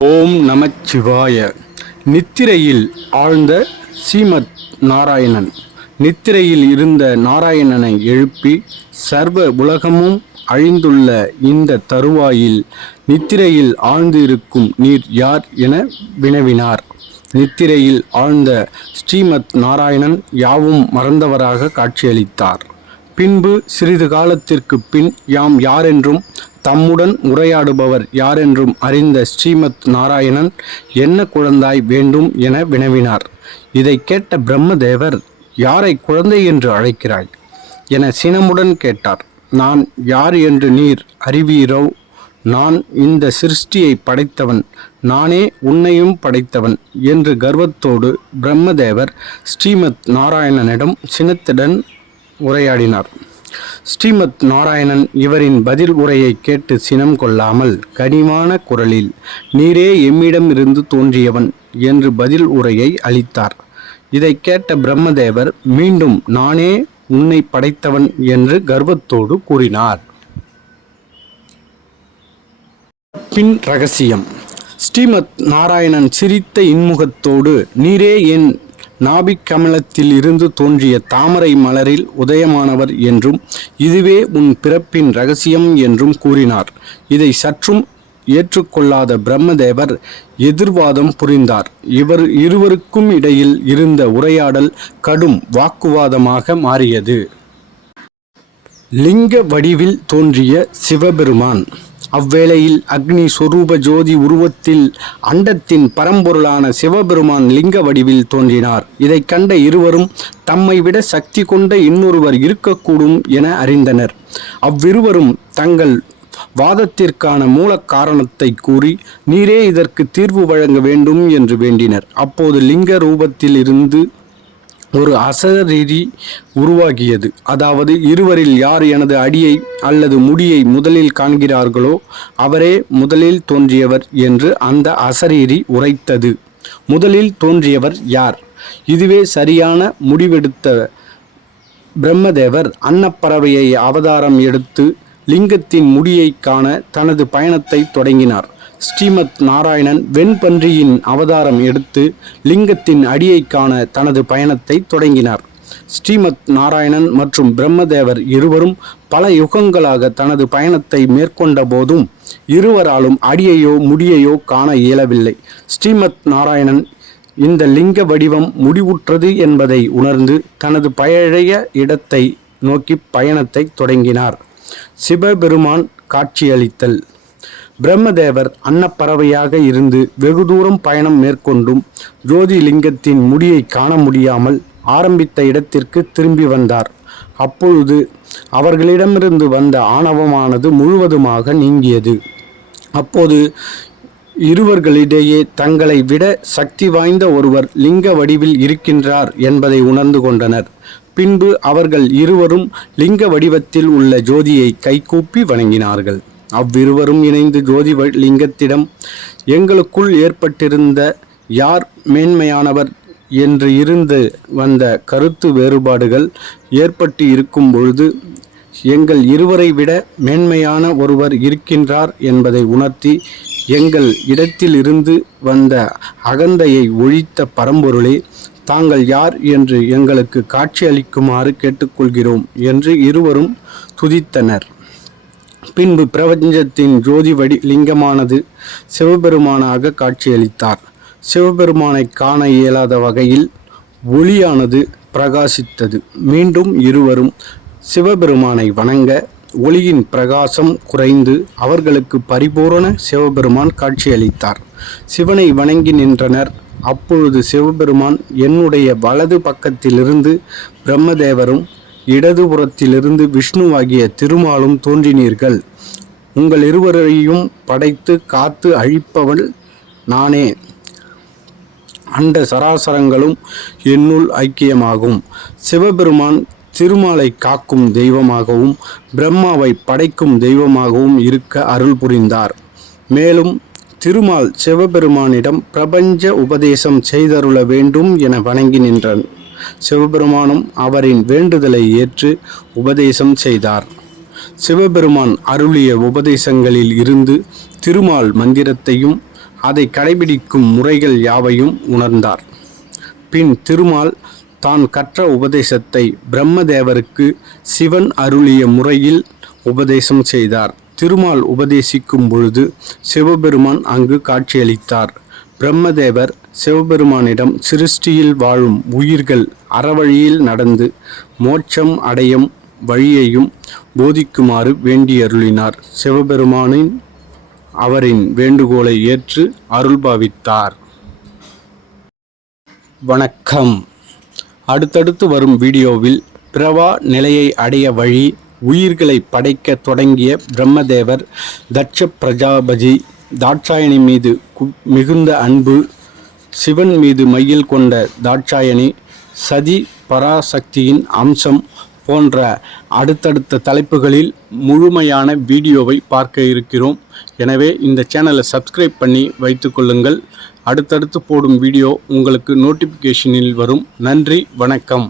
ஓம் நமச்சிவாய. நித்திரையில் ஆழ்ந்த ஸ்ரீமத் நாராயணன். நித்திரையில் இருந்த நாராயணனை எழுப்பி சர்வ உலகமும் அழிந்துள்ள இந்த தருவாயில் நித்திரையில் ஆழ்ந்து இருக்கும் நீர் யார் என வினவினார். நித்திரையில் ஆழ்ந்த ஸ்ரீமத் நாராயணன் யாவும் மறந்தவராக காட்சியளித்தார். பின்பு சிறிது காலத்திற்கு பின் யாம் யாரென்றும் தம்முடன் உரையாடுபவர் யாரென்றும் அறிந்த ஸ்ரீமத் நாராயணன் என்ன குழந்தாய் வேண்டும் என வினவினார். இதை கேட்ட பிரம்மதேவர், யாரை குழந்தை என்று அழைக்கிறாய் என சினமுடன் கேட்டார். நான் யார் என்று நீர் அறிவீரோ? நான் இந்த சிருஷ்டியை படைத்தவன், நானே உன்னையும் படைத்தவன் என்று கர்வத்தோடு பிரம்மதேவர் ஸ்ரீமத் நாராயணனிடம் சினத்துடன் உரையாடினார். ஸ்ரீமத் நாராயணன் இவரின் பதில் உரையை கேட்டு சினம் கொள்ளாமல் கனிவான குரலில், நீரே எம்மிடம் இருந்து தோன்றியவன் என்று பதில் உரையை அளித்தார். இதை கேட்ட பிரம்மதேவர் மீண்டும் நானே உன்னை படைத்தவன் என்று கர்வத்தோடு கூறினார். பின் ரகசியம். ஸ்ரீமத் நாராயணன் சிரித்த இன்முகத்தோடு, நீரே என் நாபிக் கமலத்தில் இருந்து தோன்றிய தாமரை மலரில் உதயமானவர் என்றும் இதுவே உன் பிறப்பின் இரகசியம் என்றும் கூறினார். இதை சற்றும் ஏற்றுக்கொள்ளாத பிரம்மதேவர் எதிர்வாதம் புரிந்தார். இருவருக்கும் இடையில் இருந்த உரையாடல் கடும் வாக்குவாதமாக மாறியது. லிங்க வடிவில் தோன்றிய சிவபெருமான் அவ்வேளையில் அக்னி சொரூப ஜோதி உருவத்தில் அண்டத்தின் பரம்பொருளான சிவபெருமான் லிங்க வடிவில் தோன்றினார். இதை கண்ட இருவரும் தம்மை விட சக்தி கொண்ட இன்னொருவர் இருக்கக்கூடும் என அறிந்தனர். அவ்விருவரும் தங்கள் வாதத்திற்கான மூல காரணத்தை கூறி நீரே இதற்கு தீர்வு வழங்க வேண்டும் என்று வேண்டினர். அப்போது லிங்க ரூபத்தில் இருந்து ஒரு அசரீரி உருவாகியது. அதாவது, இருவரில் யார் எனது அடியை அல்லது முடியை முதலில் காண்கிறார்களோ அவரே முதலில் தோன்றியவர் என்று அந்த அசரீரி உரைத்தது. முதலில் தோன்றியவர் யார்? இதுவே சரியான முடிவெடுத்த பிரம்மதேவர் அன்னப்பறவையை அவதாரம் எடுத்து லிங்கத்தின் முடியை காண தனது பயணத்தை தொடங்கினார். ஸ்ரீமத் நாராயணன் வெண்பன்றியின் அவதாரம் எடுத்து லிங்கத்தின் அடியை காண தனது பயணத்தை தொடங்கினார். ஸ்ரீமத் நாராயணன் மற்றும் பிரம்மதேவர் இருவரும் பல யுகங்களாக தனது பயணத்தை மேற்கொண்ட போதும் இருவராலும் அடியையோ முடியையோ காண இயலவில்லை. ஸ்ரீமத் நாராயணன் இந்த லிங்க வடிவம் முடிவுற்றது என்பதை உணர்ந்து தனது பழைய இடத்தை நோக்கி பயணத்தை தொடங்கினார். சிவபெருமான் காட்சியளித்தல். பிரம்மதேவர் அன்னப்பறவையாக இருந்து வெகு தூரம் பயணம் மேற்கொண்டும் ஜோதிலிங்கத்தின் முடியை காண முடியாமல் ஆரம்பித்த இடத்திற்கு திரும்பி வந்தார். அப்பொழுது அவர்களிடமிருந்து வந்த ஆணவமானது முழுவதுமாக நீங்கியது. அப்போது இருவர்களிடையே தங்களை விட சக்தி வாய்ந்த ஒருவர் லிங்க வடிவில் இருக்கின்றார் என்பதை உணர்ந்து கொண்டனர். பின்பு அவர்கள் இருவரும் லிங்க வடிவத்தில் உள்ள ஜோதியை கைகூப்பி வணங்கினார்கள். அவ்விருவரும் இணைந்து ஜோதி லிங்கத்திடம், எங்களுக்குள் ஏற்பட்டிருந்த யார் மேன்மையானவர் என்று இருந்து வந்த கருத்து வேறுபாடுகள் ஏற்பட்டு இருக்கும் பொழுது எங்கள் இருவரை விட மேன்மையான ஒருவர் இருக்கின்றார் என்பதை உணர்த்தி எங்கள் இடத்தில் இருந்து வந்த அகந்தையை ஒழித்த பரம்பொருளே, தாங்கள் யார் என்று எங்களுக்கு காட்சியளிக்குமாறு கேட்டுக்கொள்கிறோம் என்று இருவரும் துதித்தனர். பின்பு பிரபஞ்சத்தின் ஜோதி லிங்கமானது சிவபெருமானாக காட்சியளித்தார். சிவபெருமானை காண இயலாத வகையில் ஒளியானது பிரகாசித்தது. மீண்டும் இருவரும் சிவபெருமானை வணங்க ஒளியின் பிரகாசம் குறைந்து அவர்களுக்கு பரிபூரண சிவபெருமான் காட்சியளித்தார். சிவனை வணங்கி நின்றனர். அப்பொழுது சிவபெருமான், என்னுடைய வலது பக்கத்திலிருந்து பிரம்மதேவரும் இடதுபுறத்திலிருந்து விஷ்ணுவாகிய திருமாலும் தோன்றினீர்கள். உங்கள் இருவரையும் படைத்து காத்து அழிப்பவள் நானே. அண்ட சராசரங்களும் என்னுள் ஐக்கியமாகும். சிவபெருமான் திருமாலை காக்கும் தெய்வமாகவும் பிரம்மாவை படைக்கும் தெய்வமாகவும் இருக்க அருள் புரிந்தார். மேலும் திருமால் சிவபெருமானிடம் பிரபஞ்ச உபதேசம் செய்தருள வேண்டும் என வணங்கி நின்றான். சிவபெருமானும் அவரின் வேண்டுதலை ஏற்று உபதேசம் செய்தார். சிவபெருமான் அருளிய உபதேசங்களில் இருந்து திருமால் மந்திரத்தையும் அதை கடைபிடிக்கும் முறைகள் யாவையும் உணர்ந்தார். பின் திருமால் தான் கற்ற உபதேசத்தை பிரம்மதேவருக்கு சிவன் அருளிய முறையில் உபதேசம் செய்தார். திருமால் உபதேசிக்கும் பொழுது சிவபெருமான் அங்கு காட்சியளித்தார். பிரம்மதேவர் சிவபெருமானிடம் சிருஷ்டியில் வாழும் உயிர்கள் அறவழியில் நடந்து மோட்சம் அடையும் வழியையும் போதிக்குமாறு வேண்டியருளினார். சிவபெருமானின் அவரின் வேண்டுகோளை ஏற்று அருள்பாவித்தார். வணக்கம். அடுத்தடுத்து வரும் வீடியோவில் பிறவா நிலையை அடைய வழி, உயிர்களை படைக்க தொடங்கிய பிரம்மதேவர், தட்ச பிரஜாபதி தாட்சாயணி மீது மிகுந்த அன்பு, சிவன் மீது மையில் கொண்ட தாட்சாயணி, சதி பராசக்தியின் அம்சம் போன்ற அடுத்தடுத்த தலைப்புகளில் முழுமையான வீடியோவை பார்க்க இருக்கிறோம். எனவே இந்த சேனலை சப்ஸ்கிரைப் பண்ணி வைத்துக்கொள்ளுங்கள். அடுத்தடுத்து போடும் வீடியோ உங்களுக்கு நோட்டிஃபிகேஷனில் வரும். நன்றி, வணக்கம்.